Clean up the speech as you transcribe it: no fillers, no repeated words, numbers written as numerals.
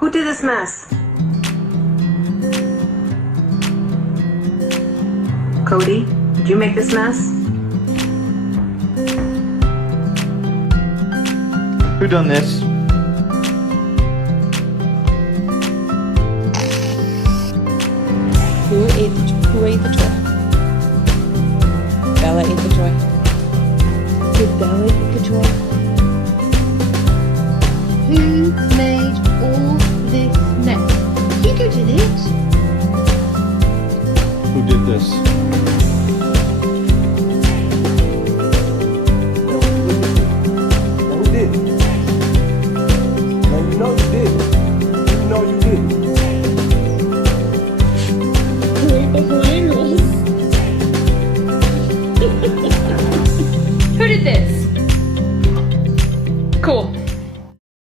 Who did this mess? Cody, did you make this mess? Who done this? Who ate the toy? Bella ate the toy. Did Bella eat the toy? Who made all this mess? Hugo did it. Who did this? Who did? Now you know you did.